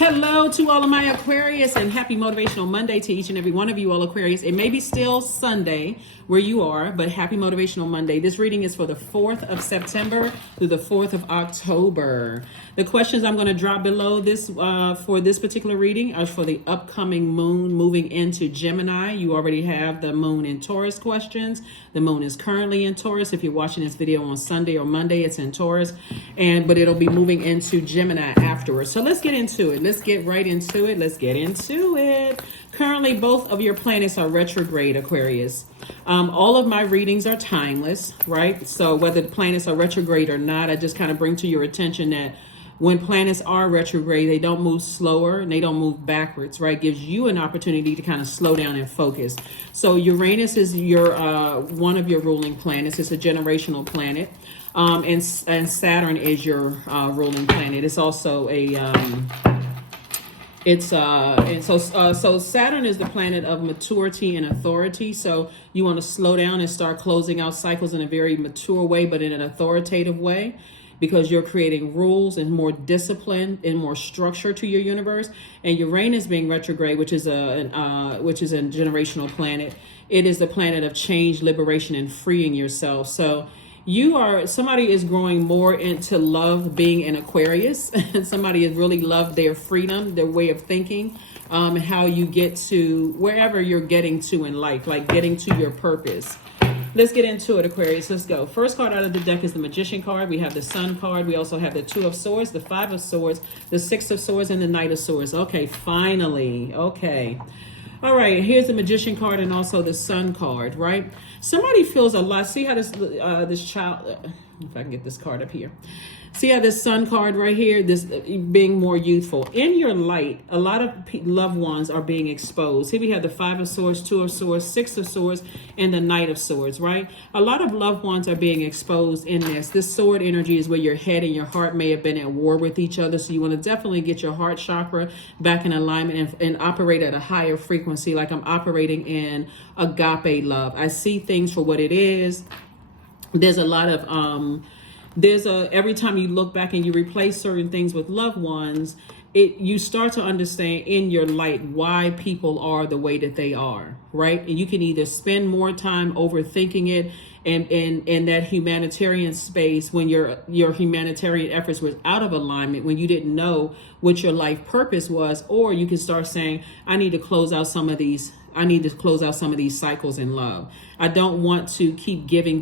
Hello to all of my Aquarius and happy Motivational Monday to each and every one of you all Aquarius. It may be still Sunday where you are, but happy Motivational Monday. This reading is for the 4th of September through the 4th of October. The questions I'm going to drop below this for this particular reading are for the upcoming moon moving into Gemini. You already have the moon in Taurus questions. The moon is currently in Taurus. If you're watching this video on Sunday or Monday, it's in Taurus, but it'll be moving into Gemini afterwards. So let's get into it. Let's get right into it. Let's get into it. Currently, both of your planets are retrograde, Aquarius. All of my readings are timeless, right? So whether the planets are retrograde or not, I just kind of bring to your attention that when planets are retrograde, they don't move slower and they don't move backwards, right? Gives you an opportunity to kind of slow down and focus. So Uranus is your one of your ruling planets. It's a generational planet. And Saturn is your ruling planet. It's also a so Saturn is the planet of maturity and authority. So you want to slow down and start closing out cycles in a very mature way, but in an authoritative way, because you're creating rules and more discipline and more structure to your universe. And Uranus being retrograde, which is a generational planet, it is the planet of change, liberation, and freeing yourself. So somebody is growing more into love being an Aquarius, and somebody has really loved their freedom, their way of thinking, and how you get to wherever you're getting to in life, like getting to your purpose. Let's get into it, Aquarius. Let's go. First card out of the deck is the Magician card. We have the Sun card. We also have the Two of Swords, the Five of Swords, the Six of Swords, and the Knight of Swords. Okay, finally. Okay. All right, here's the Magician card and also the Sun card, right? Somebody feels a lot. See how this child, if I can get this card up here. See how this Sun card right here, this being more youthful. In your light, a lot of loved ones are being exposed. Here we have the Five of Swords, Two of Swords, Six of Swords, and the Knight of Swords, right? A lot of loved ones are being exposed in this. This sword energy is where your head and your heart may have been at war with each other. So you want to definitely get your heart chakra back in alignment and operate at a higher frequency, like I'm operating in agape love. I see things for what it is. There's a lot of every time you look back and you replace certain things with loved ones, you start to understand in your light why people are the way that they are, right? And you can either spend more time overthinking it and in that humanitarian space when your humanitarian efforts were out of alignment, when you didn't know what your life purpose was, or you can start saying, I need to close out some of these cycles in love. I don't want to keep giving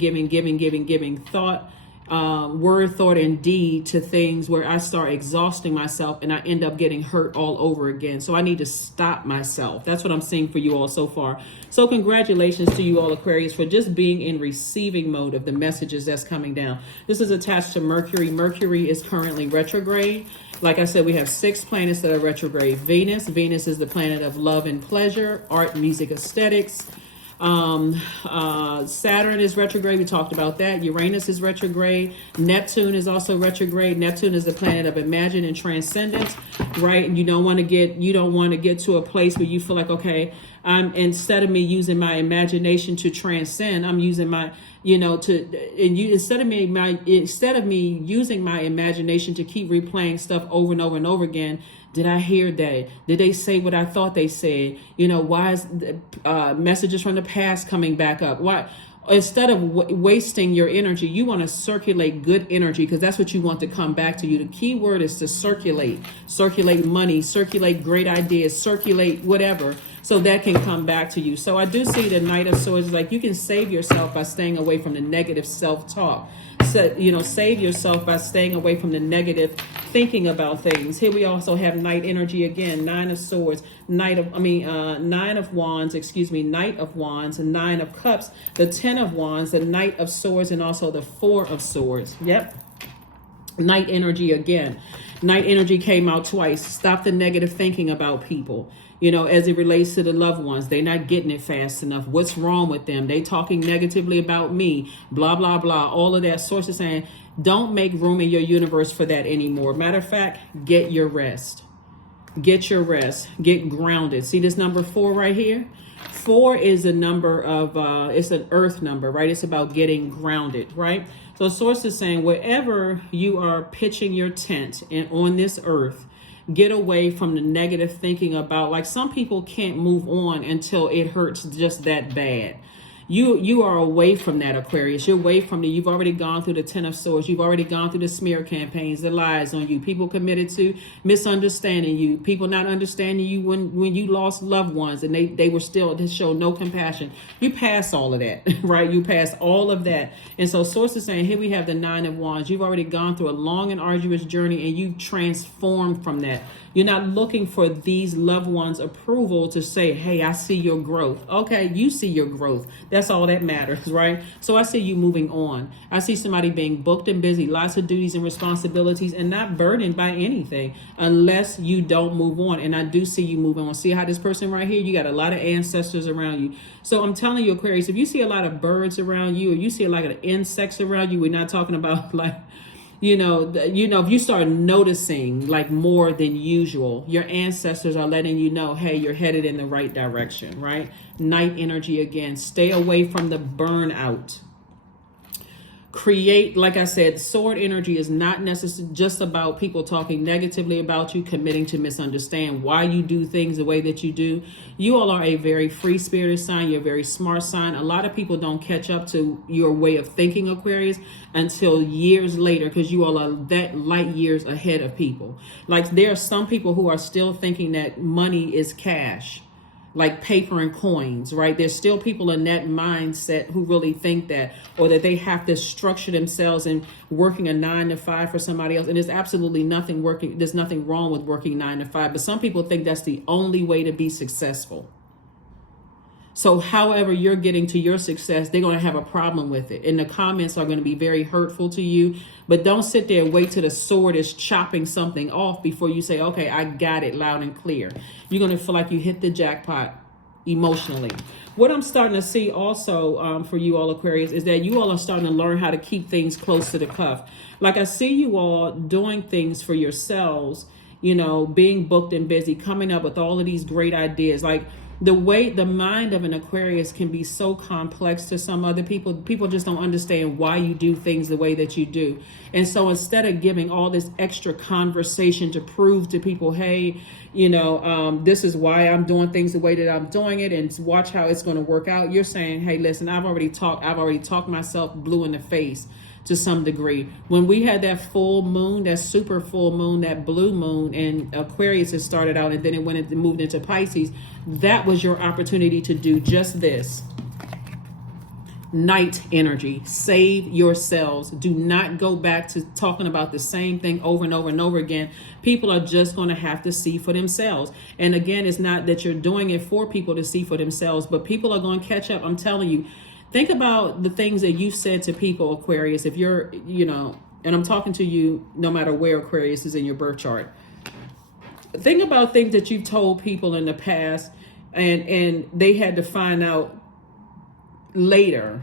thought, word, thought, and deed to things where I start exhausting myself and I end up getting hurt all over again. So I need to stop myself. That's what I'm seeing for you all so far. So congratulations to you all Aquarius for just being in receiving mode of the messages that's coming down. This is attached to Mercury. Mercury is currently retrograde. Like I said, we have 6 planets that are retrograde. Venus is the planet of love and pleasure, art, music, aesthetics. Saturn is retrograde. We talked about that. Uranus is retrograde. Neptune is also retrograde. Neptune is the planet of imagine and transcendence, right? You don't want to get to a place where you feel like, okay, instead of me using my imagination to transcend, I'm using my, instead of me using my imagination to keep replaying stuff over and over and over again. Did I hear that? Did they say what I thought they said? Why is messages from the past coming back up? Why? Instead of wasting your energy, you want to circulate good energy, because that's what you want to come back to you. The key word is to circulate money, circulate great ideas, circulate whatever, so that can come back to you. So I do see the Knight of Swords, like you can save yourself by staying away from the negative self-talk. So, save yourself by staying away from the negative thinking about things. Here we also have Knight energy again, Nine of Swords, Nine of Wands, Knight of Wands, and Nine of Cups, the 10 of Wands, the Knight of Swords, and also the 4 of Swords. Yep. Knight energy again. Knight energy came out twice. Stop the negative thinking about people. As it relates to the loved ones, they're not getting it fast enough. What's wrong with them? They talking negatively about me, blah, blah, blah. All of that source is saying, don't make room in your universe for that anymore. Matter of fact, get your rest. Get your rest. Get grounded. See this number 4 right here? 4 is a number of, it's an earth number, right? It's about getting grounded, right? So source is saying wherever you are pitching your tent and on this earth, Get away from the negative thinking about, like, some people can't move on until it hurts just that bad. You are away from that, Aquarius. You're away from you've already gone through the Ten of Swords. You've already gone through the smear campaigns, the lies on you, people committed to misunderstanding you, people not understanding you when you lost loved ones and they were still to show no compassion. You pass all of that, right? You pass all of that. And so Source is saying, here we have the Nine of Wands. You've already gone through a long and arduous journey and you've transformed from that. You're not looking for these loved ones' approval to say, hey, I see your growth. Okay, you see your growth. That's all that matters, right? So I see you moving on. I see somebody being booked and busy, lots of duties and responsibilities, and not burdened by anything unless you don't move on. And I do see you moving on. See how this person right here, you got a lot of ancestors around you. So I'm telling you, Aquarius, if you see a lot of birds around you or you see a lot of insects around you, we're not talking about like, if you start noticing like more than usual, your ancestors are letting you know, hey, you're headed in the right direction, right? Night energy again. Stay away from the burnout. Create, like I said, sword energy is not necessarily just about people talking negatively about you, committing to misunderstand why you do things the way that you do. You all are a very free-spirited sign. You're a very smart sign. A lot of people don't catch up to your way of thinking, Aquarius, until years later, because you all are that light years ahead of people. Like, there are some people who are still thinking that money is cash, like paper and coins, right? There's still people in that mindset who really think that, or that they have to structure themselves and working a 9 to 5 for somebody else. And there's absolutely nothing there's nothing wrong with working 9 to 5, but some people think that's the only way to be successful. So however you're getting to your success, they're going to have a problem with it. And the comments are going to be very hurtful to you. But don't sit there and wait till the sword is chopping something off before you say, okay, I got it loud and clear. You're going to feel like you hit the jackpot emotionally. What I'm starting to see also for you all, Aquarius, is that you all are starting to learn how to keep things close to the cuff. Like, I see you all doing things for yourselves, being booked and busy, coming up with all of these great ideas. Like, the mind of an Aquarius can be so complex to some other people. People just don't understand why you do things the way that you do. And so instead of giving all this extra conversation to prove to people, hey, this is why I'm doing things the way that I'm doing it, and watch how it's going to work out, you're saying, hey, listen, I've already talked myself blue in the face to some degree. When we had that full moon, that super full moon, that blue moon, and Aquarius had started out and then it moved into Pisces, that was your opportunity to do just this. Night energy. Save yourselves. Do not go back to talking about the same thing over and over and over again. People are just going to have to see for themselves. And again, it's not that you're doing it for people to see for themselves, but people are going to catch up. I'm telling you. Think about the things that you've said to people, Aquarius, if you're, and I'm talking to you no matter where Aquarius is in your birth chart. Think about things that you've told people in the past and they had to find out later.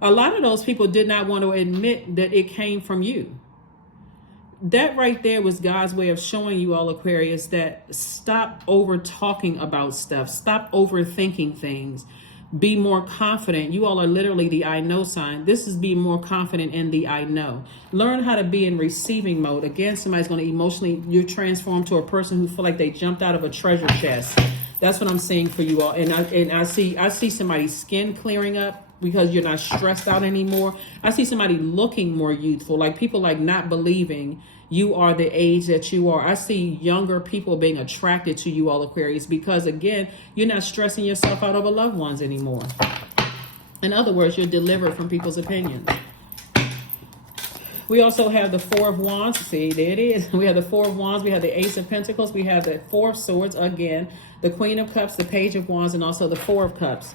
A lot of those people did not want to admit that it came from you. That right there was God's way of showing you all, Aquarius, that stop over talking about stuff. Stop overthinking things. Be more confident. You all are literally the I know sign. This is being more confident in the I know. Learn how to be in receiving mode. Again, somebody's going to emotionally, you're transformed to a person who feel like they jumped out of a treasure chest. That's what I'm saying for you all. And I see somebody's skin clearing up because you're not stressed out anymore. I see somebody looking more youthful, like people like not believing you are the age that you are. I see younger people being attracted to you all, Aquarius, because again, you're not stressing yourself out over loved ones anymore. In other words, you're delivered from people's opinions. We also have the Four of Wands. See, there it is. We have the Four of Wands. We have the Ace of Pentacles. We have the Four of Swords again, the Queen of Cups, the Page of Wands, and also the Four of Cups.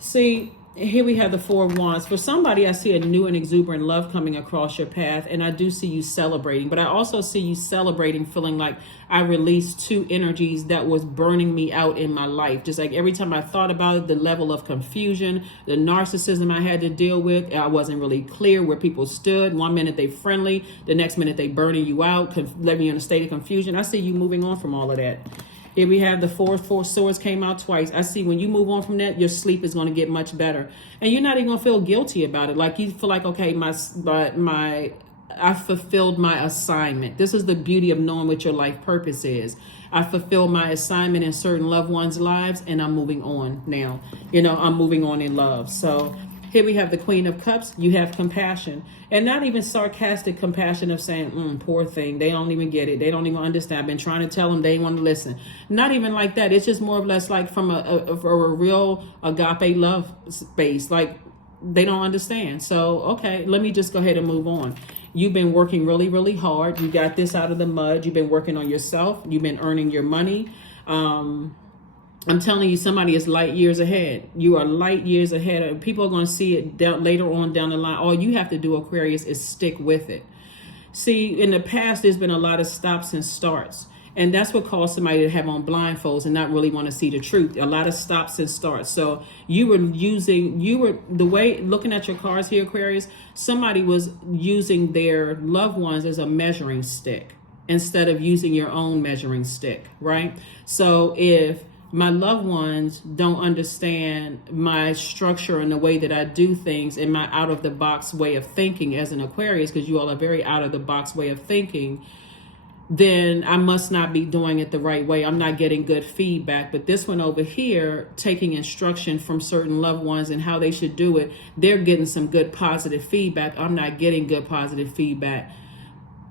See, here we have the Four of Wands. For somebody, I see a new and exuberant love coming across your path, and I do see you celebrating, but I also see you celebrating feeling like I released two energies that was burning me out in my life. Just like every time I thought about it, the level of confusion, the narcissism I had to deal with, I wasn't really clear where people stood. One minute they friendly, the next minute they burning you out, leaving you in a state of confusion. I see you moving on from all of that. Here we have the Four Swords came out twice. I see when you move on from that, your sleep is going to get much better. And you're not even going to feel guilty about it. Like you feel like, okay, my I fulfilled my assignment. This is the beauty of knowing what your life purpose is. I fulfilled my assignment in certain loved ones' lives, and I'm moving on now. I'm moving on in love. So here we have the Queen of Cups. You have compassion, and not even sarcastic compassion of saying, poor thing. They don't even get it. They don't even understand. I've been trying to tell them, they want to listen. Not even like that. It's just more or less like from a real agape love space. Like, they don't understand. So, okay, let me just go ahead and move on. You've been working really, really hard. You got this out of the mud. You've been working on yourself. You've been earning your money. I'm telling you, somebody is light years ahead. You are light years ahead. People are going to see it later on down the line. All you have to do, Aquarius, is stick with it. See, in the past, there's been a lot of stops and starts. And that's what caused somebody to have on blindfolds and not really want to see the truth. A lot of stops and starts. So the way, looking at your cards here, Aquarius, somebody was using their loved ones as a measuring stick instead of using your own measuring stick, right? So if my loved ones don't understand my structure and the way that I do things and my out of the box way of thinking as an Aquarius, because you all are very out of the box way of thinking, then I must not be doing it the right way. I'm not getting good feedback. But this one over here, taking instruction from certain loved ones and how they should do it, they're getting some good positive feedback. I'm not getting good positive feedback.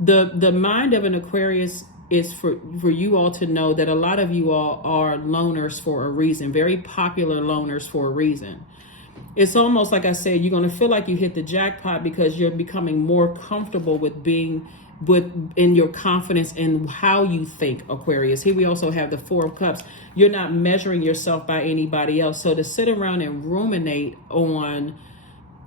The mind of an Aquarius is for you all to know that a lot of you all are loners for a reason, very popular loners for a reason. It's almost like I said, you're going to feel like you hit the jackpot because you're becoming more comfortable with being in your confidence in how you think, Aquarius. Here we also have the Four of Cups. You're not measuring yourself by anybody else. So to sit around and ruminate on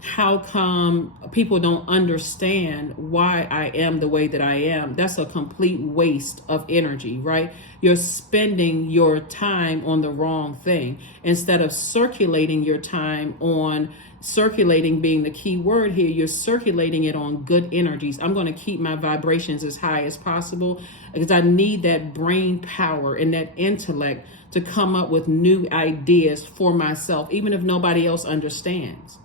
how come people don't understand why I am the way that I am, that's a complete waste of energy, right? You're spending your time on the wrong thing instead of circulating your time on circulating being the key word here. You're circulating it on good energies. I'm going to keep my vibrations as high as possible because I need that brain power and that intellect to come up with new ideas for myself, even if nobody else understands.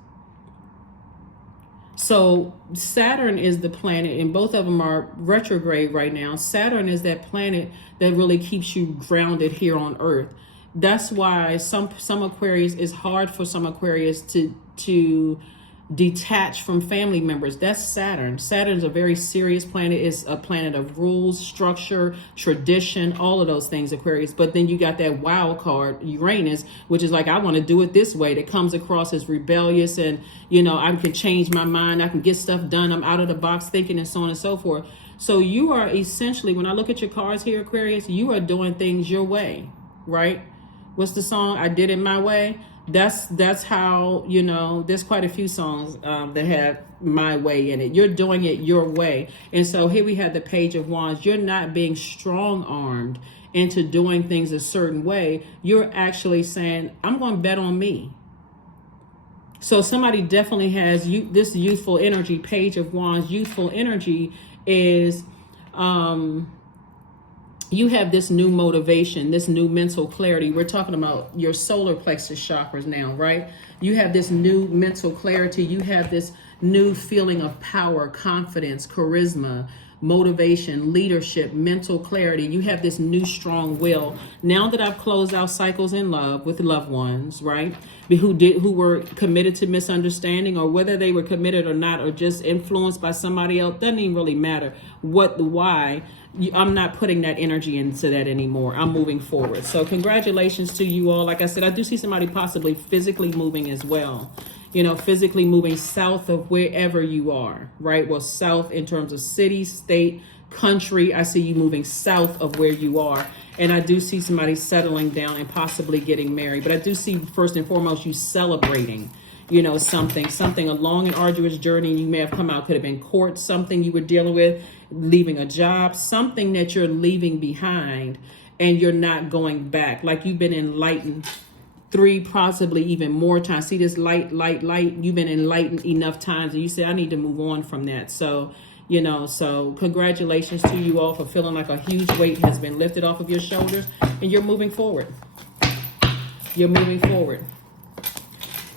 So Saturn is the planet, and both of them are retrograde right now. Saturn is that planet that really keeps you grounded here on Earth. That's why some Aquarius, is hard for some Aquarius to detach from family members. That's Saturn. Saturn's a very serious planet. It's a planet of rules, structure, tradition, all of those things, Aquarius. But then you got that wild card, Uranus, which is like, I want to do it this way. That comes across as rebellious and, I can change my mind. I can get stuff done. I'm out of the box thinking and so on and so forth. So you are essentially, when I look at your cards here, Aquarius, you are doing things your way, right? What's the song? I Did It My Way. That's how, there's quite a few songs that have my way in it. You're doing it your way. And so here we have the Page of Wands. You're not being strong-armed into doing things a certain way. You're actually saying, I'm going to bet on me. So somebody definitely has this youthful energy. Page of Wands, youthful energy is... you have this new motivation, this new mental clarity. We're talking about your solar plexus chakras now, right? You have this new mental clarity. You have this new feeling of power, confidence, charisma, motivation, leadership, mental clarity. You have this new strong will. Now that I've closed out cycles in love with loved ones, right? Who were committed to misunderstanding, or whether they were committed or not, or just influenced by somebody else, doesn't even really matter why. I'm not putting that energy into that anymore. I'm moving forward. So congratulations to you all. Like I said, I do see somebody possibly physically moving as well. Physically moving south of wherever you are, right? Well, south in terms of city, state, country. I see you moving south of where you are. And I do see somebody settling down and possibly getting married. But I do see, first and foremost, you celebrating, something, a long and arduous journey you may have come out. Could have been court, something you were dealing with, leaving a job, something that you're leaving behind and you're not going back. Like you've been enlightened 3, possibly even more times. See this light. You've been enlightened enough times and you say, I need to move on from that. So, so congratulations to you all for feeling like a huge weight has been lifted off of your shoulders and you're moving forward. You're moving forward.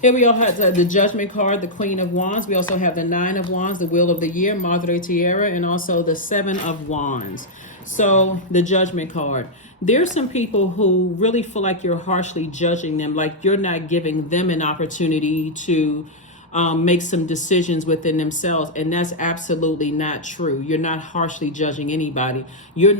Here we all have the Judgment card, the Queen of Wands. We also have the Nine of Wands, the Wheel of the Year, Madre Tierra, and also the Seven of Wands. So the Judgment card. There's some people who really feel like you're harshly judging them, like you're not giving them an opportunity to make some decisions within themselves, and that's absolutely not true. You're not harshly judging anybody. You're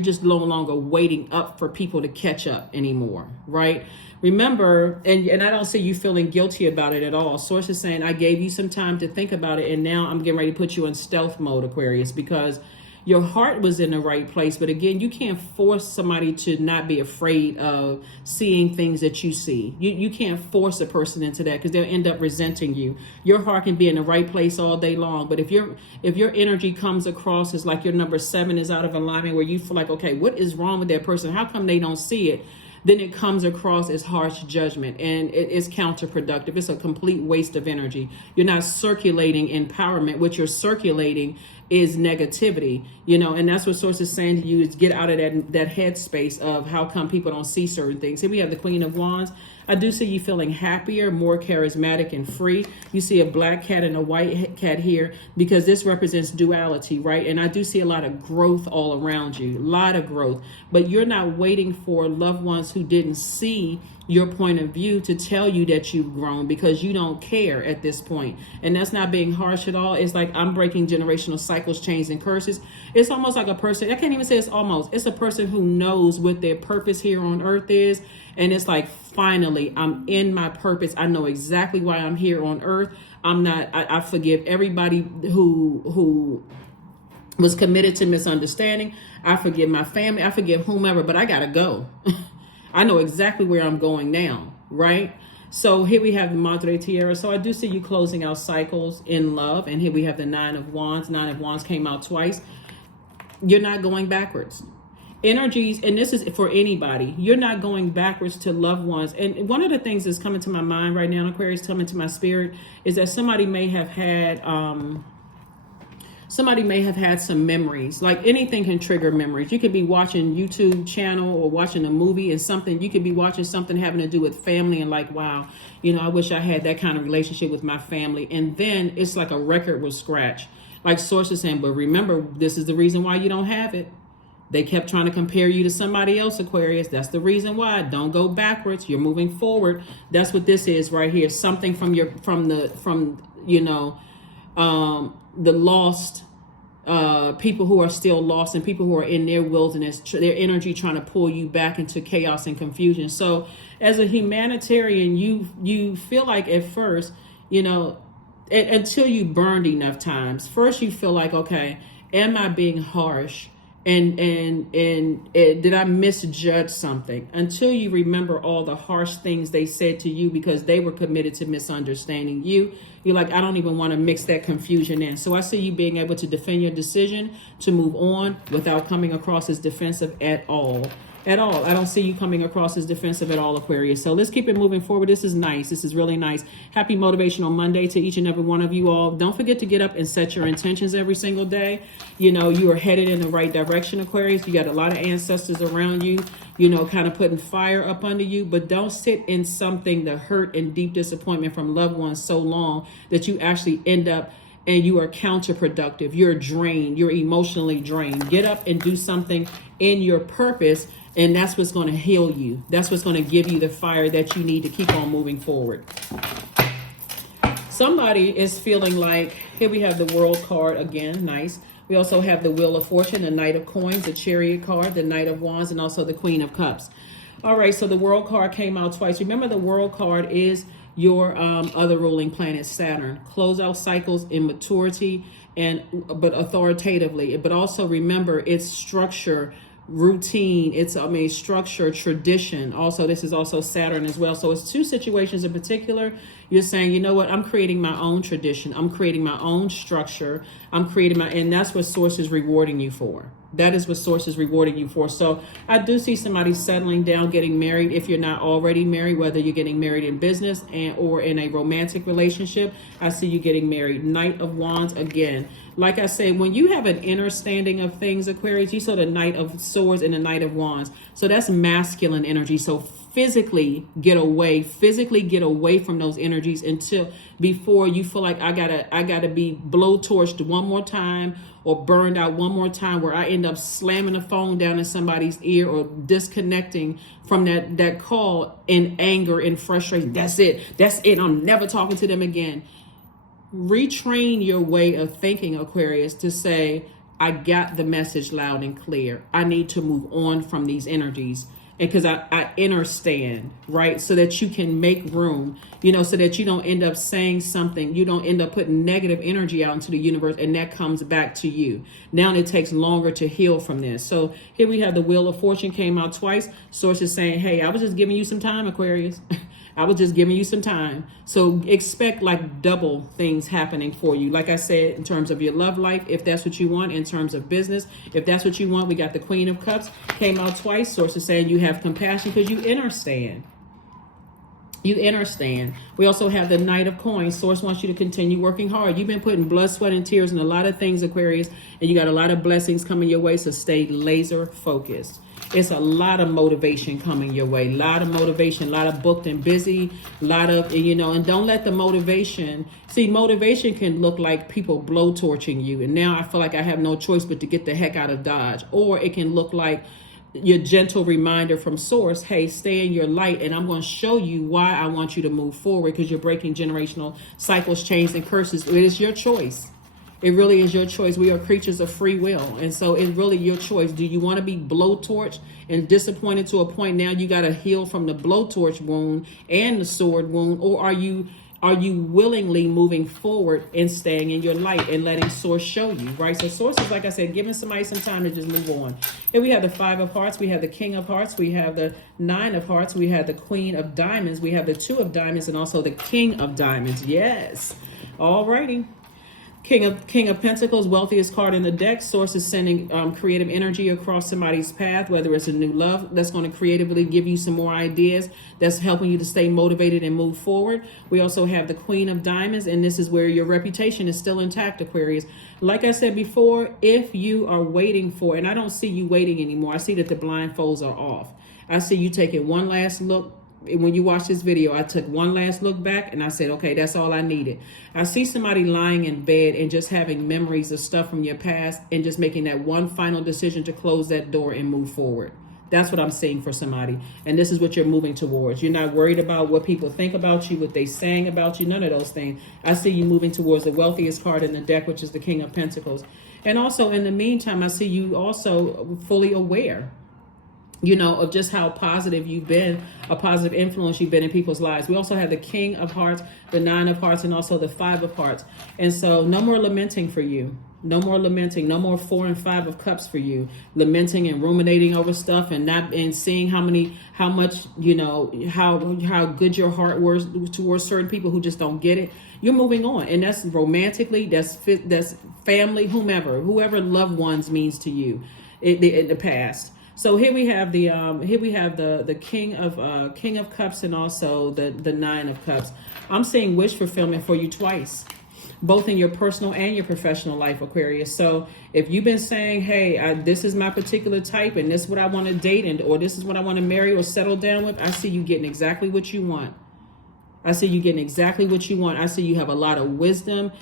just no longer waiting up for people to catch up anymore, right? Remember, and I don't see you feeling guilty about it at all. Source is saying, I gave you some time to think about it, and now I'm getting ready to put you in stealth mode, Aquarius, because your heart was in the right place. But again, you can't force somebody to not be afraid of seeing things that you see. You can't force a person into that, because they'll end up resenting you. Your heart can be in the right place all day long, but if your energy comes across as like your number 7 is out of alignment, where you feel like, okay, what is wrong with that person? How come they don't see it? Then it comes across as harsh judgment, and it is counterproductive. It's a complete waste of energy. You're not circulating empowerment. What you're circulating is negativity, and that's what Source is saying to you, is get out of that headspace of how come people don't see certain things. Here we have the Queen of Wands. I do see you feeling happier, more charismatic and free. You see a black cat and a white cat here, because this represents duality, right? And I do see a lot of growth all around you, a lot of growth, but you're not waiting for loved ones who didn't see your point of view to tell you that you've grown, because you don't care at this point. And that's not being harsh at all. It's like, I'm breaking generational cycles, chains, and curses. It's almost like a person, I can't even say it's a person who knows what their purpose here on earth is. And it's like, finally, I'm in my purpose. I know exactly why I'm here on earth. I forgive everybody who was committed to misunderstanding. I forgive my family. I forgive whomever, but I gotta go. I know exactly where I'm going now, right? So here we have the Madre Tierra. So I do see you closing out cycles in love. And here we have the Nine of Wands. Nine of Wands came out twice. You're not going backwards. Energies, and this is for anybody, you're not going backwards to loved ones. And one of the things that's coming to my mind right now, Aquarius, coming to my spirit, is that somebody may have had some memories. Like, anything can trigger memories. You could be watching YouTube channel or watching a movie, and something, you could be watching something having to do with family, and like, wow, I wish I had that kind of relationship with my family. And then it's like a record was scratched. Like Source is saying, but remember, this is the reason why you don't have it. They kept trying to compare you to somebody else, Aquarius. That's the reason why. Don't go backwards. You're moving forward. That's what this is right here. Something from the lost people who are still lost, and people who are in their wilderness, their energy trying to pull you back into chaos and confusion. So as a humanitarian, you feel like at first, until you burned enough times, first you feel like, okay, am I being harsh? And did I misjudge something? Until you remember all the harsh things they said to you because they were committed to misunderstanding you. You're like, I don't even want to mix that confusion in. So I see you being able to defend your decision to move on without coming across as defensive at all. At all. I don't see you coming across as defensive at all, Aquarius. So let's keep it moving forward. This is nice. This is really nice. Happy Motivational Monday to each and every one of you all. Don't forget to get up and set your intentions every single day. You are headed in the right direction, Aquarius. You got a lot of ancestors around you, kind of putting fire up under you. But don't sit in something, the hurt and deep disappointment from loved ones so long that you actually end up and you are counterproductive. You're drained. You're emotionally drained. Get up and do something in your purpose. And that's what's going to heal you. That's what's going to give you the fire that you need to keep on moving forward. Somebody is feeling like, here we have the World card again, nice. We also have the Wheel of Fortune, the Knight of Coins, the Chariot card, the Knight of Wands, and also the Queen of Cups. All right, so the World card came out twice. Remember, the World card is your other ruling planet, Saturn. Close out cycles in maturity, but authoritatively. But also remember, it's structure, routine, structure, tradition. Also, this is also Saturn as well. So it's two situations in particular. You're saying, you know what, I'm creating my own tradition. I'm creating my own structure. And that's what Source is rewarding you for, That is what source is rewarding you for. So I do see somebody settling down, getting married. If you're not already married, whether you're getting married in business or in a romantic relationship, I see you getting married. Knight of Wands again. Like I say, when you have an understanding of things, Aquarius, you saw the Knight of Swords and the Knight of Wands. So that's masculine energy. So physically get away from those energies until before you feel like I gotta be blowtorched one more time or burned out one more time, where I end up slamming the phone down in somebody's ear or disconnecting from that call in anger and frustration. That's it. I'm never talking to them again. Retrain your way of thinking, Aquarius, to say, I got the message loud and clear. I need to move on from these energies. And because I understand, right? So that you can make room, so that you don't end up saying something, you don't end up putting negative energy out into the universe, and that comes back to you. Now it takes longer to heal from this. So here we have the Wheel of Fortune came out twice. Source is saying, hey, I was just giving you some time, Aquarius. I was just giving you some time. So expect like double things happening for you. Like I said, in terms of your love life, if that's what you want, in terms of business, if that's what you want, we got the Queen of Cups came out twice. Source is saying you have compassion because you understand. You understand. We also have the Knight of Coins. Source wants you to continue working hard. You've been putting blood, sweat, and tears in a lot of things, Aquarius, and you got a lot of blessings coming your way. So stay laser focused. It's a lot of motivation coming your way. A lot of motivation, a lot of booked and busy, a lot of, and don't let the motivation, see, motivation can look like people blowtorching you. And now I feel like I have no choice but to get the heck out of Dodge. Or it can look like your gentle reminder from source, hey, stay in your light, and I'm going to show you why I want you to move forward, because you're breaking generational cycles, chains, and curses. It is your choice. It really is your choice. We are creatures of free will. And so it's really your choice. Do you want to be blowtorched and disappointed to a point now you got to heal from the blowtorch wound and the sword wound? Or are you willingly moving forward and staying in your light and letting source show you, right? So source is, like I said, giving somebody some time to just move on. Here we have the Five of Hearts. We have the King of Hearts. We have the Nine of Hearts. We have the Queen of Diamonds. We have the Two of Diamonds and also the King of Diamonds. Yes. All righty. King of Pentacles, wealthiest card in the deck. Source is sending creative energy across somebody's path, whether it's a new love that's going to creatively give you some more ideas, that's helping you to stay motivated and move forward. We also have the Queen of Diamonds, and this is where your reputation is still intact, Aquarius. Like I said before, if you are waiting for, and I don't see you waiting anymore, I see that the blindfolds are off. I see you taking one last look. When you watch this video, I took one last look back and I said, okay, that's all I needed. I see somebody lying in bed and just having memories of stuff from your past and just making that one final decision to close that door and move forward. That's what I'm seeing for somebody. And this is what you're moving towards. You're not worried about what people think about you, what they saying about you, none of those things. I see you moving towards the wealthiest card in the deck, which is the King of Pentacles. And also in the meantime, I see you also fully aware, of just how positive you've been, a positive influence you've been in people's lives. We also have the King of Hearts, the Nine of Hearts, and also the Five of Hearts. And so no more lamenting for you. No more lamenting. No more 4 and 5 of Cups for you. Lamenting and ruminating over stuff and seeing how much, how good your heart was towards certain people who just don't get it. You're moving on. And that's romantically, that's family, whoever loved ones means to you in the past. So here we have the King of Cups and also the Nine of Cups. I'm seeing wish fulfillment for you twice, both in your personal and your professional life, Aquarius. So if you've been saying, hey, this is my particular type and this is what I want to date or this is what I want to marry or settle down with, I see you getting exactly what you want. I see you getting exactly what you want. I see you have a lot of wisdom.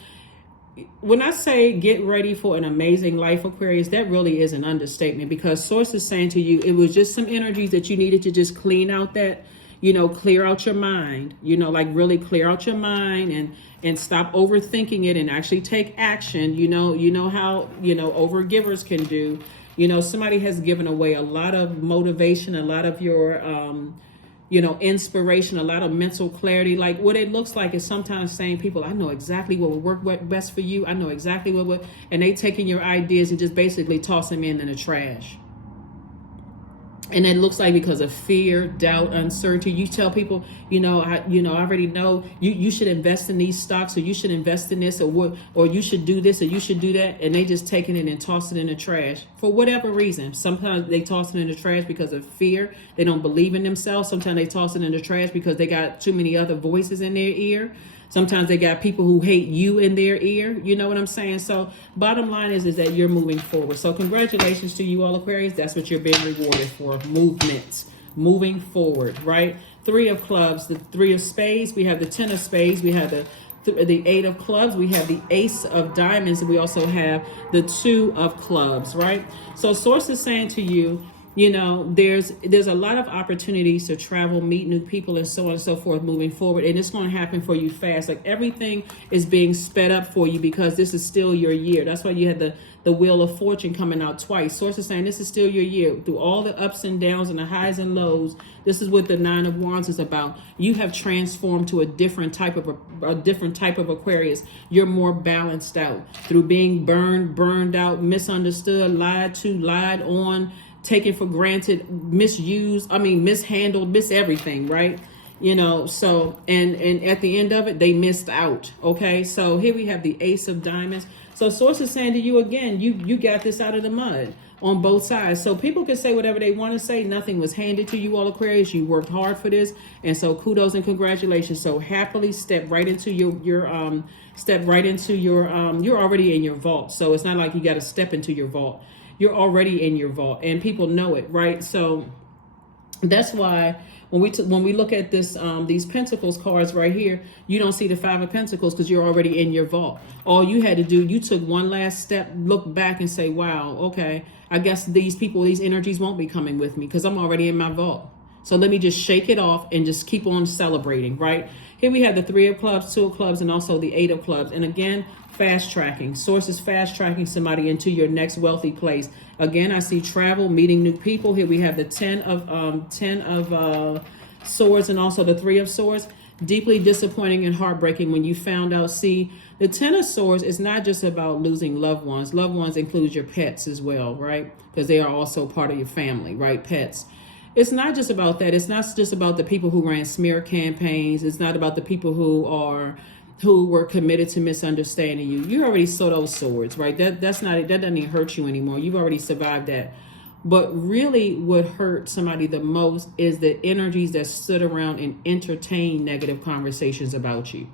When I say get ready for an amazing life, Aquarius, that really is an understatement, because source is saying to you, it was just some energies that you needed to just clean out clear out your mind, like really clear out your mind and stop overthinking it and actually take action. You know how, overgivers can do. Somebody has given away a lot of motivation, a lot of your, inspiration, a lot of mental clarity. Like what it looks like is sometimes saying people, I know exactly what would work best for you. I know exactly what would, and they taking your ideas and just basically tossing them in the trash. And it looks like because of fear, doubt, uncertainty, you tell people, I already know you should invest in these stocks, or you should invest in this, or what, or you should do this, or you should do that, and they just taking it and toss it in the trash for whatever reason. Sometimes they toss it in the trash because of fear. They don't believe in themselves. Sometimes they toss it in the trash because they got too many other voices in their ear. Sometimes they got people who hate you in their ear. You know what I'm saying? So bottom line is that you're moving forward. So congratulations to you all, Aquarius. That's what you're being rewarded for. Movement. Moving forward, right? 3 of clubs, the 3 of spades. We have the 10 of spades. We have the 8 of clubs. We have the ace of diamonds. And we also have the 2 of clubs, right? So source is saying to you, there's a lot of opportunities to travel, meet new people, and so on and so forth moving forward. And it's going to happen for you fast. Like everything is being sped up for you because this is still your year. That's why you had the Wheel of Fortune coming out twice. Source is saying this is still your year. Through all the ups and downs and the highs and lows, this is what the 9 of Wands is about. You have transformed to a different type of Aquarius. You're more balanced out through being burned out, misunderstood, lied to, lied on, taken for granted, mishandled, everything, right? So and at the end of it, they missed out. Okay, so here we have the Ace of Diamonds. So source is saying to you again, you got this out of the mud on both sides. So people can say whatever they want to say. Nothing was handed to you all, Aquarius. You worked hard for this, and so kudos and congratulations. So happily step right into your you're already in your vault. So it's not like you got to step into your vault. You're already in your vault, and people know it, right? So that's why when we look at this these Pentacles cards right here, you don't see the 5 of Pentacles because you're already in your vault. All you had to do, you took one last step, look back and say, wow, okay, I guess these people, these energies won't be coming with me because I'm already in my vault. So let me just shake it off and just keep on celebrating, right? Here we have the 3 of clubs, 2 of clubs, and also the 8 of clubs. And again, fast tracking. Source is fast tracking somebody into your next wealthy place. Again, I see travel, meeting new people. Here we have the 10 of swords and also the 3 of swords. Deeply disappointing and heartbreaking when you found out. See, the 10 of swords is not just about losing loved ones. Loved ones includes your pets as well, right? Because they are also part of your family, right? Pets. It's not just about that. It's not just about the people who ran smear campaigns. It's not about the people who were committed to misunderstanding you. You already saw those swords, right? That doesn't even hurt you anymore. You've already survived that. But really what hurt somebody the most is the energies that stood around and entertained negative conversations about you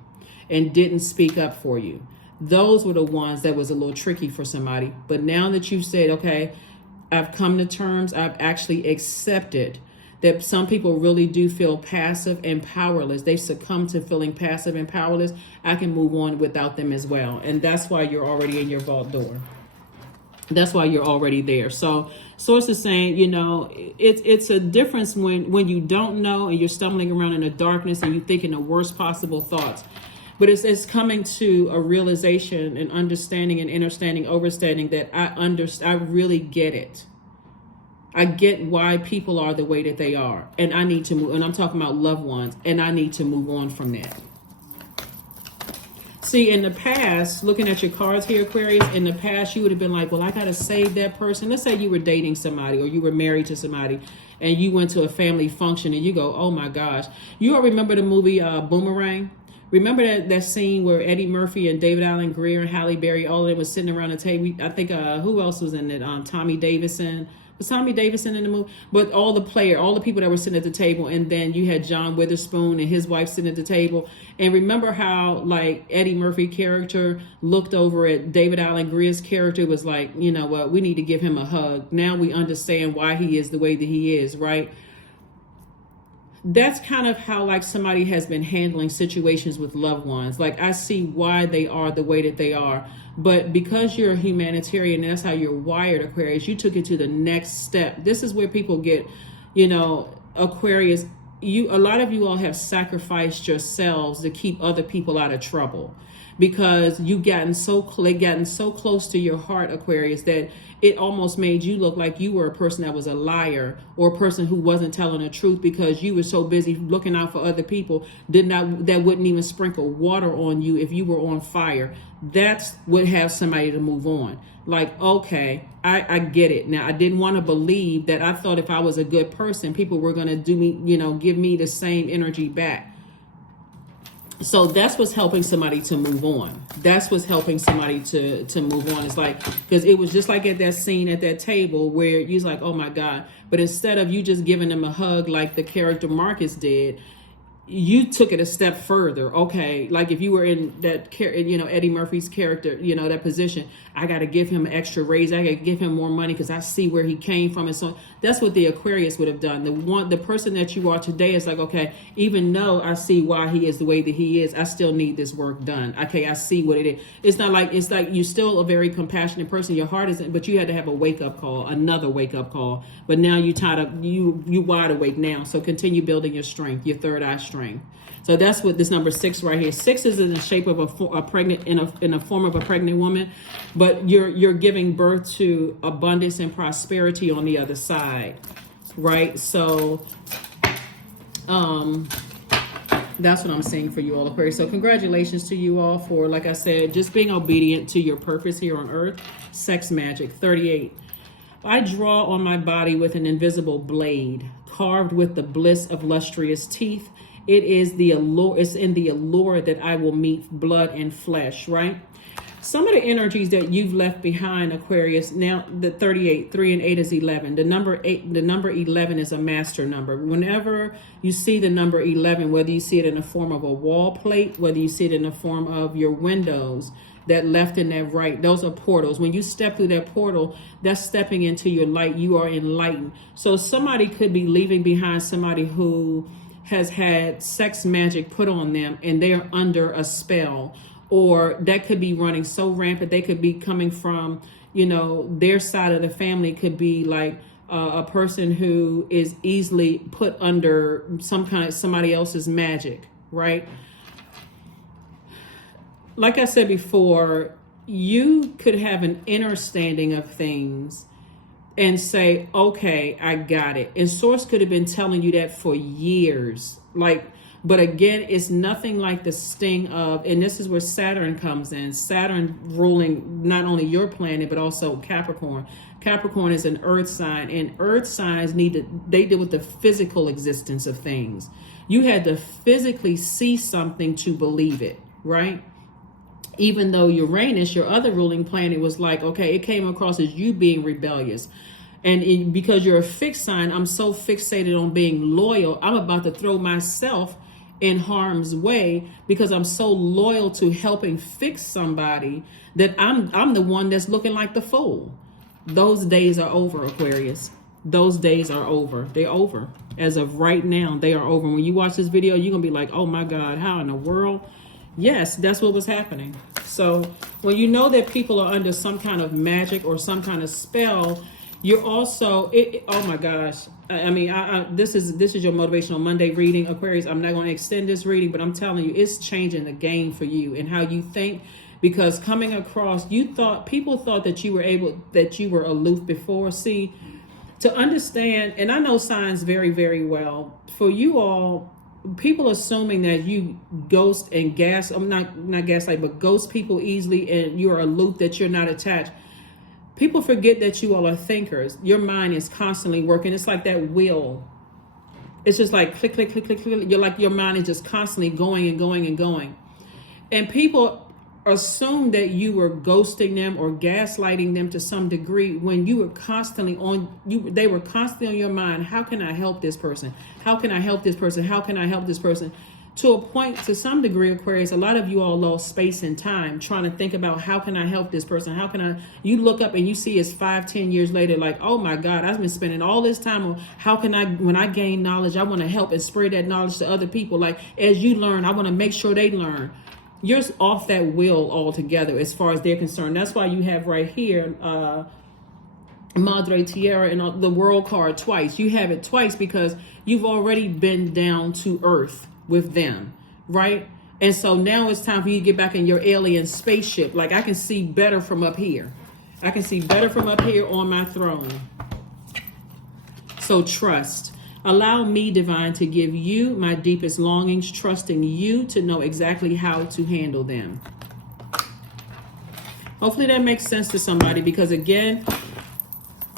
and didn't speak up for you. Those were the ones that was a little tricky for somebody. But now that you've said, okay, I've come to terms, I've actually accepted that some people really do feel passive and powerless. They succumb to feeling passive and powerless. I can move on without them as well. And that's why you're already in your vault door. That's why you're already there. So source is saying, it's a difference when you don't know and you're stumbling around in the darkness and you're thinking the worst possible thoughts. But it's coming to a realization and understanding and understanding that I really get it. I get why people are the way that they are. And I need to move. And I'm talking about loved ones. And I need to move on from that. See, in the past, looking at your cards here, Aquarius, in the past, you would have been like, well, I got to save that person. Let's say you were dating somebody or you were married to somebody and you went to a family function and you go, oh, my gosh. You all remember the movie Boomerang? Remember that scene where Eddie Murphy and David Allen Greer and Halle Berry, all of them was sitting around the table? I think, who else was in it? Tommy Davidson. Was Tommy Davidson in the movie? But all the people that were sitting at the table, and then you had John Witherspoon and his wife sitting at the table. And remember how, like, Eddie Murphy character looked over at David Allen Greer's character, was like, you know what, we need to give him a hug. Now we understand why he is the way that he is, right? That's kind of how, like, somebody has been handling situations with loved ones. Like, I see why they are the way that they are. But because you're a humanitarian, and that's how you're wired, Aquarius, you took it to the next step. This is where people get, Aquarius, a lot of you all have sacrificed yourselves to keep other people out of trouble. because you gotten so close to your heart, Aquarius, that it almost made you look like you were a person that was a liar, or a person who wasn't telling the truth, because you were so busy looking out for other people that wouldn't even sprinkle water on you if you were on fire. That's what have somebody to move on. Like, okay, I get it. Now, I didn't want to believe that. I thought if I was a good person, people were going to do me, give me the same energy back. So that's what's helping somebody to move on. That's what's helping somebody to move on. It's like, because it was just like at that scene at that table where you're like, oh my God. But instead of you just giving them a hug like the character Marcus did, you took it a step further. Okay, like if you were in that, Eddie Murphy's character, that position, I got to give him an extra raise. I got to give him more money because I see where he came from. And so that's what the Aquarius would have done. The person that you are today is like, okay, even though I see why he is the way that he is, I still need this work done. Okay, I see what it is. It's like you're still a very compassionate person. Your heart isn't, but you had to have a wake up call, another wake up call. But now you tied up, you wide awake now. So continue building your strength, your third eye strength. So that's what this number 6 right here. 6 is in the shape of a pregnant, in a form of a pregnant woman, but you're giving birth to abundance and prosperity on the other side, right? So that's what I'm saying for you all, Aquarius. So congratulations to you all for, like I said, just being obedient to your purpose here on earth. Sex magic. 38. I draw on my body with an invisible blade carved with the bliss of lustrous teeth. It is the allure. It's in the allure that I will meet blood and flesh, right? Some of the energies that you've left behind, Aquarius. Now, the 38, 3 and 8 is 11. The number 11 is a master number. Whenever you see the number 11, whether you see it in the form of a wall plate, whether you see it in the form of your windows, that left and that right, those are portals. When you step through that portal, that's stepping into your light. You are enlightened. So somebody could be leaving behind somebody who has had sex magic put on them and they're under a spell, or that could be running so rampant. They could be coming from, their side of the family could be like a person who is easily put under somebody else's magic, right? Like I said before, you could have an understanding of things and say, okay, I got it. And Source could have been telling you that for years. But again, it's nothing like the sting of, and this is where Saturn comes in. Saturn ruling not only your planet, but also Capricorn. Capricorn is an earth sign, and earth signs they deal with the physical existence of things. You had to physically see something to believe it, right? Even though Uranus, your other ruling planet, was like, okay, it came across as you being rebellious. And because you're a fixed sign, I'm so fixated on being loyal, I'm about to throw myself in harm's way because I'm so loyal to helping fix somebody that I'm the one that's looking like the fool. Those days are over, Aquarius. Those days are over. They're over. As of right now, they are over. When you watch this video, you're going to be like, oh my God, how in the world? Yes, that's what was happening. So when you know that people are under some kind of magic or some kind of spell, you're also, oh my gosh. I mean, this is your Motivational Monday reading, Aquarius. I'm not going to extend this reading, but I'm telling you, it's changing the game for you and how you think. Because coming across, people thought that you were aloof before. See, to understand, and I know signs very, very well. For you all, people assuming that you ghost and not gaslight, but ghost people easily, and you're aloof, that you're not attached. People forget that you all are thinkers. Your mind is constantly working. It's like that wheel. It's just like click, click, click, click, click. You're like, your mind is just constantly going and going and going. And people assume that you were ghosting them or gaslighting them to some degree when you were constantly they were constantly on your mind. How can I help this person? How can I help this person? How can I help this person? To a point, to some degree, Aquarius, a lot of you all lost space and time trying to think about how can I help this person? How can I, you look up and you see it's 5-10 years later, like, oh my God, I've been spending all this time on how can I, when I gain knowledge, I want to help and spread that knowledge to other people. Like, as you learn, I want to make sure they learn. You're off that wheel altogether as far as they're concerned. That's why you have right here, Madre Tierra and the World card twice. You have it twice because you've already been down to earth with them, right? And so now it's time for you to get back in your alien spaceship. Like, I can see better from up here. I can see better from up here on my throne. So trust. Allow me, divine, to give you my deepest longings, trusting you to know exactly how to handle them. Hopefully that makes sense to somebody, because again,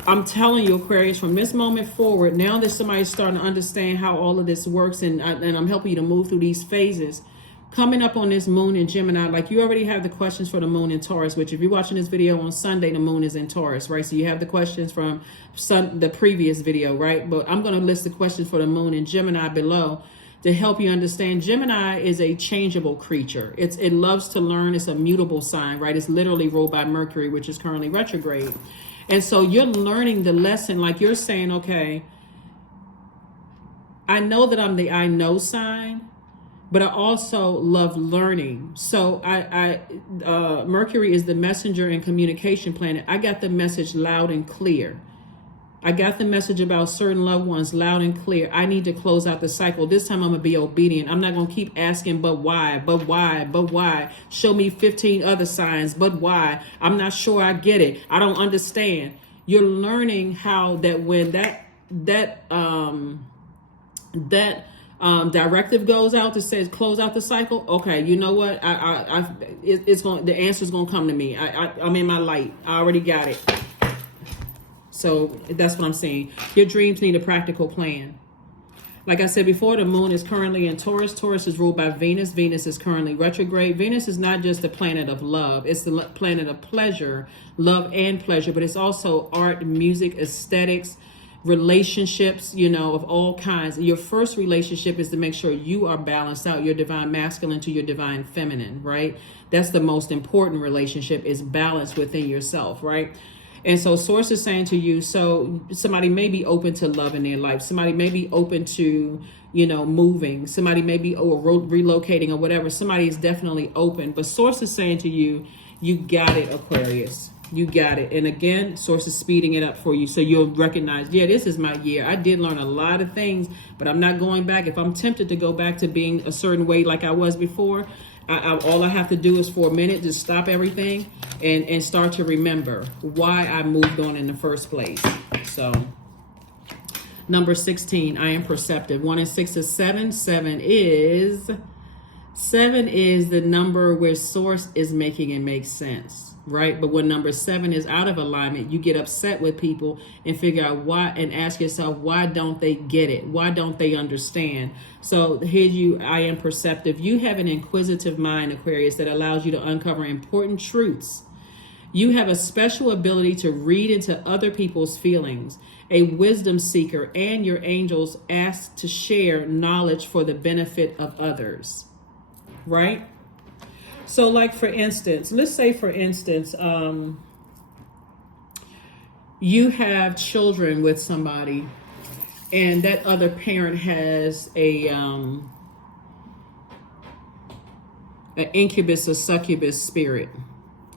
I'm telling you, Aquarius, from this moment forward, now that somebody's starting to understand how all of this works, and I'm helping you to move through these phases, coming up on this moon in Gemini, like you already have the questions for the moon in Taurus, which if you're watching this video on Sunday, the moon is in Taurus, right? So you have the questions from the previous video, right? But I'm going to list the questions for the moon in Gemini below to help you understand. Gemini is a changeable creature. It loves to learn. It's a mutable sign, right? It's literally ruled by Mercury, which is currently retrograde. And so you're learning the lesson, like you're saying, okay, I know that I'm the I know sign, but I also love learning. So Mercury is the messenger and communication planet. I got the message loud and clear. I got the message about certain loved ones loud and clear. I need to close out the cycle. This time I'm going to be obedient. I'm not going to keep asking, but why, but why, but why? Show me 15 other signs, but why? I'm not sure I get it. I don't understand. You're learning how that when that directive goes out that says close out the cycle. Okay, you know what? The answer's going to come to me. I'm in my light. I already got it. So that's what I'm saying. Your dreams need a practical plan. Like I said before, the moon is currently in Taurus. Taurus is ruled by Venus. Venus is currently retrograde. Venus is not just the planet of love. It's the planet of pleasure, love and pleasure, but it's also art, music, aesthetics, relationships, of all kinds. Your first relationship is to make sure you are balanced out, your divine masculine to your divine feminine, right? That's the most important relationship, is balance within yourself, right? And so source is saying to you, so somebody may be open to love in their life. Somebody may be open to, moving. Somebody may be relocating or whatever. Somebody is definitely open. But source is saying to you, you got it, Aquarius. You got it. And again, source is speeding it up for you. So you'll recognize, yeah, this is my year. I did learn a lot of things, but I'm not going back. If I'm tempted to go back to being a certain way like I was before, all I have to do is for a minute, just stop everything and start to remember why I moved on in the first place. So number 16, I am perceptive. 1 and 6 is 7. 7 is the number where source is making it make sense, right? But when number 7 is out of alignment, you get upset with people and figure out why, and ask yourself, why don't they get it? Why don't they understand? So here I am perceptive. You have an inquisitive mind, Aquarius, that allows you to uncover important truths. You have a special ability to read into other people's feelings, a wisdom seeker, and your angels ask to share knowledge for the benefit of others, right? So like, for instance, let's say, for instance, you have children with somebody, and that other parent has an incubus or succubus spirit.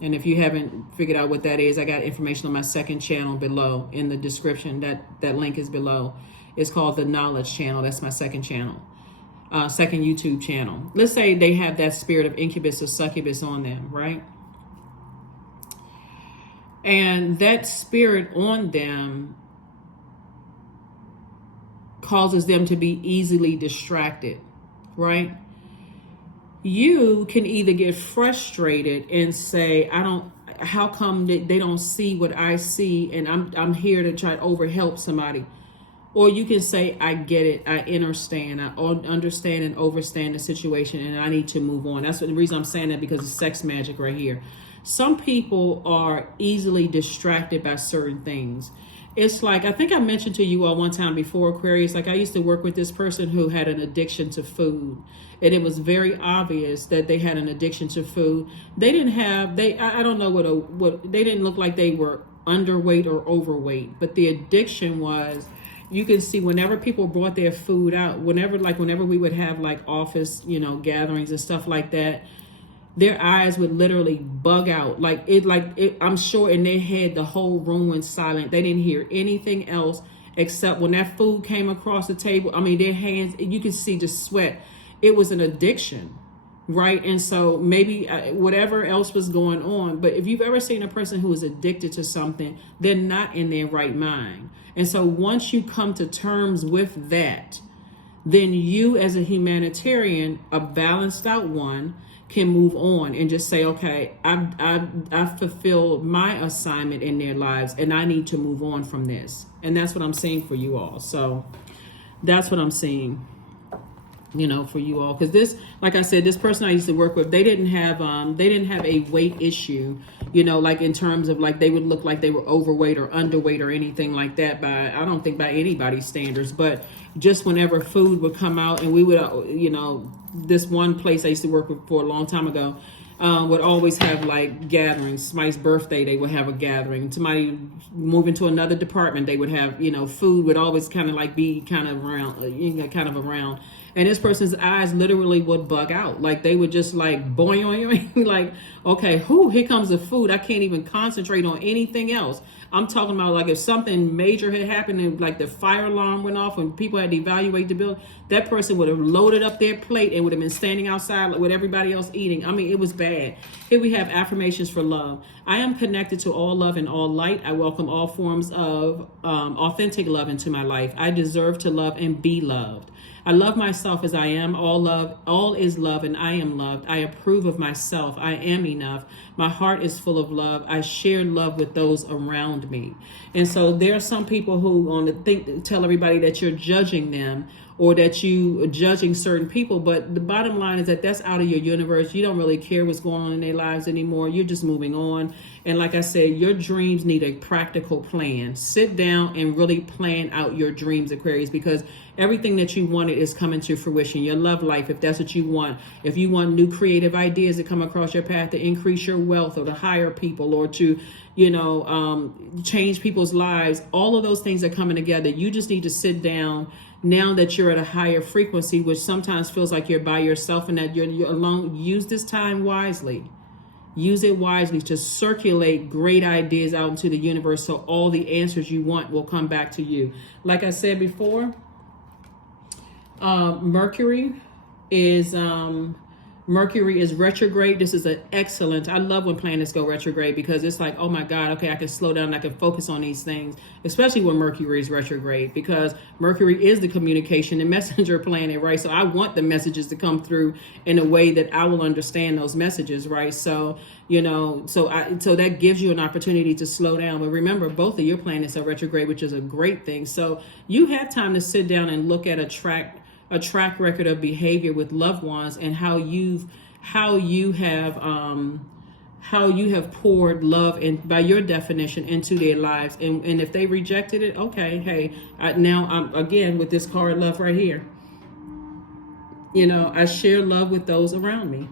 And if you haven't figured out what that is, I got information on my second channel below in the description. That link is below. It's called the Knowledge Channel. That's my second channel. Second YouTube channel. Let's say they have that spirit of incubus or succubus on them, right? And that spirit on them causes them to be easily distracted, right? You can either get frustrated and say, how come they don't see what I see, and I'm here to try to overhelp somebody. Or you can say, I get it, I understand, and overstand the situation, and I need to move on. That's the reason I'm saying that, because it's sex magic right here. Some people are easily distracted by certain things. It's like, I think I mentioned to you all one time before, Aquarius, like I used to work with this person who had an addiction to food. And it was very obvious that they had an addiction to food. They didn't have, I don't know what they didn't look like they were underweight or overweight, but the addiction was, you can see whenever people brought their food out, whenever we would have like office, gatherings and stuff like that, their eyes would literally bug out. I'm sure in their head, the whole room went silent. They didn't hear anything else except when that food came across the table. I mean, their hands, you could see the sweat. It was an addiction. right? And so maybe whatever else was going on, but if you've ever seen a person who is addicted to something, they're not in their right mind. And so once you come to terms with that, then you as a humanitarian, a balanced out one, can move on and just say, okay, I've fulfilled my assignment in their lives and I need to move on from this. And that's what I'm seeing for you all. So that's what I'm seeing, you know, for you all. Because this, like I said, this person I used to work with, they didn't have a weight issue, you know, like in terms of like they would look like they were overweight or underweight or anything like that by, I don't think by anybody's standards, but just whenever food would come out and we would, you know, this one place I used to work with for a long time ago, would always have like gatherings. Somebody's birthday, they would have a gathering. Somebody moving to another department, they would have, you know, food would always kind of like be kind of around. And this person's eyes literally would bug out. Like they would just like boing, like, okay, here comes the food. I can't even concentrate on anything else. I'm talking about like if something major had happened and like the fire alarm went off and people had to evaluate the building, that person would have loaded up their plate and would have been standing outside with everybody else eating. I mean, it was bad. Here we have affirmations for love. I am connected to all love and all light. I welcome all forms of authentic love into my life. I deserve to love and be loved. I love myself as I am. All is love, and I am loved. I approve of myself. I am enough. My heart is full of love. I share love with those around me. And so there are some people who want to tell everybody that you're judging them or that you are judging certain people. But the bottom line is that that's out of your universe. You don't really care what's going on in their lives anymore. You're just moving on. And like I said, your dreams need a practical plan. Sit down and really plan out your dreams, Aquarius, because everything that you wanted is coming to fruition. Your love life, if that's what you want. If you want new creative ideas to come across your path to increase your wealth or to hire people or to, you know, change people's lives, all of those things are coming together. You just need to sit down now that you're at a higher frequency, which sometimes feels like you're by yourself and that you're alone. Use this time wisely. Use it wisely to circulate great ideas out into the universe so all the answers you want will come back to you. Like I said before, Mercury is retrograde. This is an excellent, I love when planets go retrograde because it's like, oh my God, okay, I can slow down, I can focus on these things, especially when Mercury is retrograde, because Mercury is the communication and messenger planet, right? So I want the messages to come through in a way that I will understand those messages, right? So, you know, so that gives you an opportunity to slow down. But remember, both of your planets are retrograde, which is a great thing. So you have time to sit down and look at a track record of behavior with loved ones and how you have poured love and by your definition into their lives, and if they rejected it, okay, hey, now I'm again with this card love right here, you know, I share love with those around me.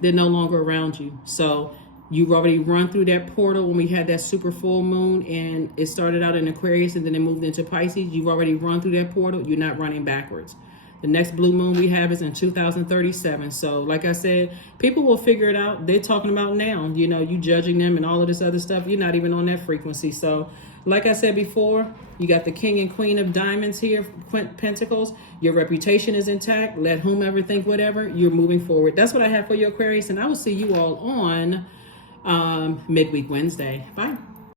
They're no longer around you. So you've already run through that portal when we had that super full moon and it started out in Aquarius and then it moved into Pisces. You've already run through that portal. You're not running backwards. The next blue moon we have is in 2037. So like I said, people will figure it out. They're talking about now, you know, you judging them and all of this other stuff. You're not even on that frequency. So like I said before, you got the King and Queen of Diamonds here, Pentacles. Your reputation is intact. Let whomever think whatever. You're moving forward. That's what I have for you, Aquarius. And I will see you all on Midweek Wednesday. Bye.